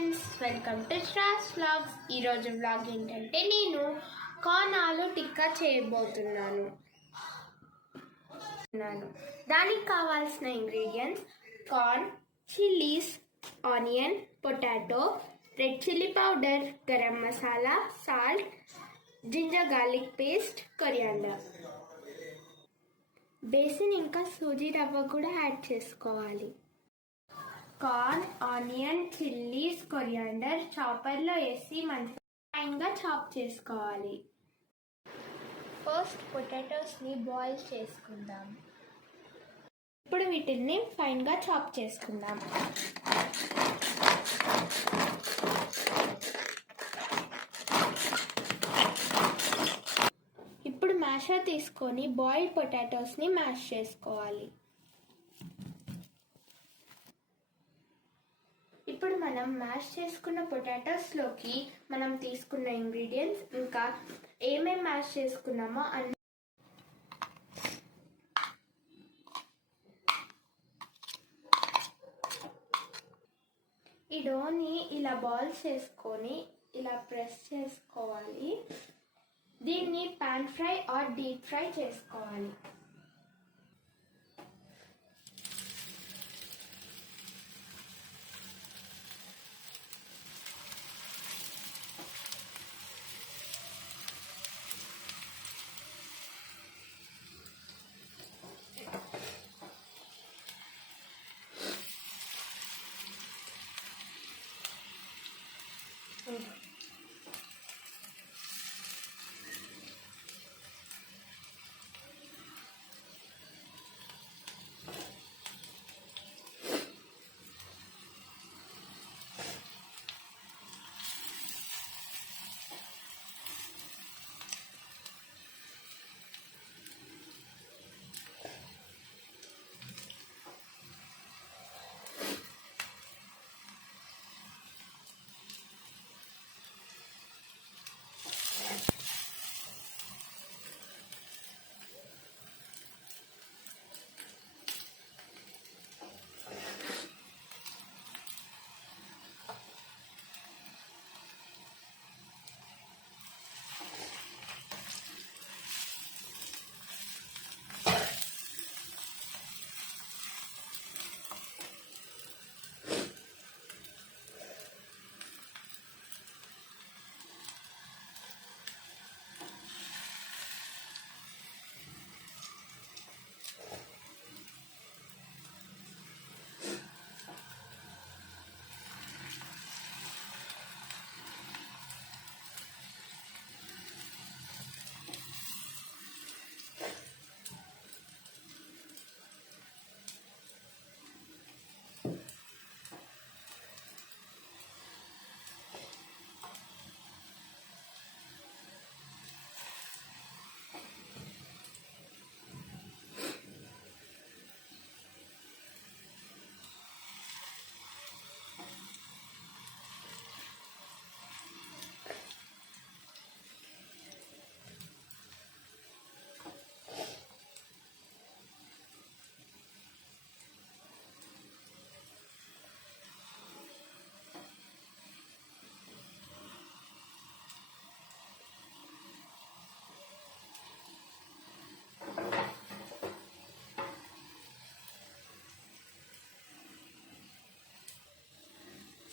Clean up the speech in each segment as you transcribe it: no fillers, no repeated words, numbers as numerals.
Friends, welcome to Shra's vlogs. ఈరోజు vlog ఏంటంటే నేను కార్న్ ఆలు టిక్కా చేయబోతున్నాను. దానికి కావాల్సిన ingredients corn, chillies, onion, potato, red chilli powder, garam masala, salt, ginger garlic paste, coriander. Besan ఇంకా సూజీ రవ్వ కూడా యాడ్ చేసుకోవాలి. కార్న్, ఆనియన్, చిల్లీస్, కొరియాండర్ చాపర్లో వేసి మంచిగా ఫైన్గా చాప్ చేసుకోవాలి. ఫస్ట్ పొటాటోస్ని బాయిల్ చేసుకుందాం. ఇప్పుడు వీటిని ఫైన్గా చాప్ చేసుకుందాం. ఇప్పుడు మ్యాషర్ తీసుకొని బాయిల్డ్ పొటాటోస్ని మ్యాష్ చేసుకోవాలి. ఇప్పుడు మనం మ్యాష్ చేసుకున్న పొటాటోస్లోకి మనం తీసుకున్న ఇంగ్రీడియంట్స్ ఇంకా ఏమేమి మ్యాష్ చేసుకున్నామో అన్ని ఈ డోని ఇలా బాల్స్ చేసుకొని ఇలా ప్రెస్ చేసుకోవాలి. దీన్ని pan fry or deep fry చేసుకోవాలి.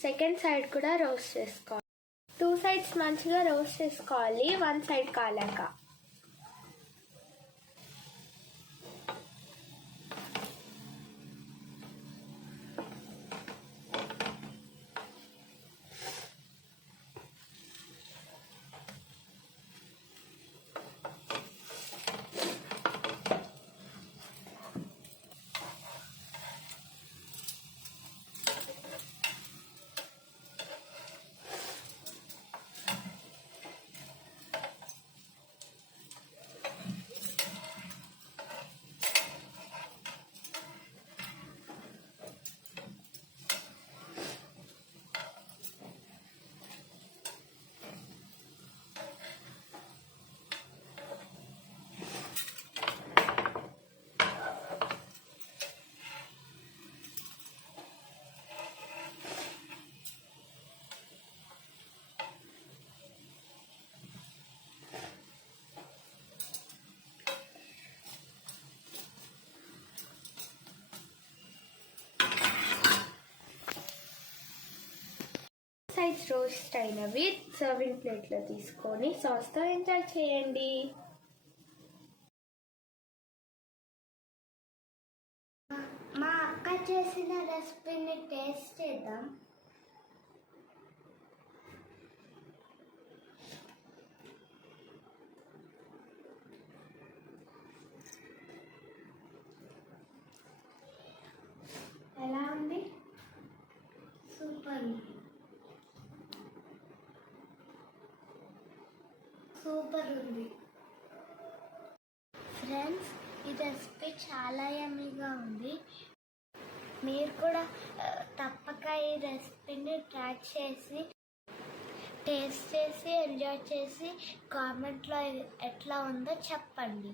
సెకండ్ సైడ్ కూడా రోస్ట్ చేసుకోవాలి. 2 sides మంచిగా రోస్ట్ చేసుకోవాలి, 1 side కాలాక. సైడ్స్ రోస్ట్ అయినవి సర్వింగ్ ప్లేట్లో తీసుకొని సాస్తో ఎంజాయ్ చేయండి. మా అక్క చేసిన రెసిపీని టేస్ట్ చేద్దాం. ఎలా ఉంది? సూపర్ సూపర్ ఉంది ఫ్రెండ్స్. ఈ రెసిపీ చాలా యమ్మీగా ఉంది. మీరు కూడా తప్పక ఈ రెసిపీని ట్రై చేసి టేస్ట్ చేసి ఎంజాయ్ చేసి కామెంట్లో ఎట్లా ఉందో చెప్పండి.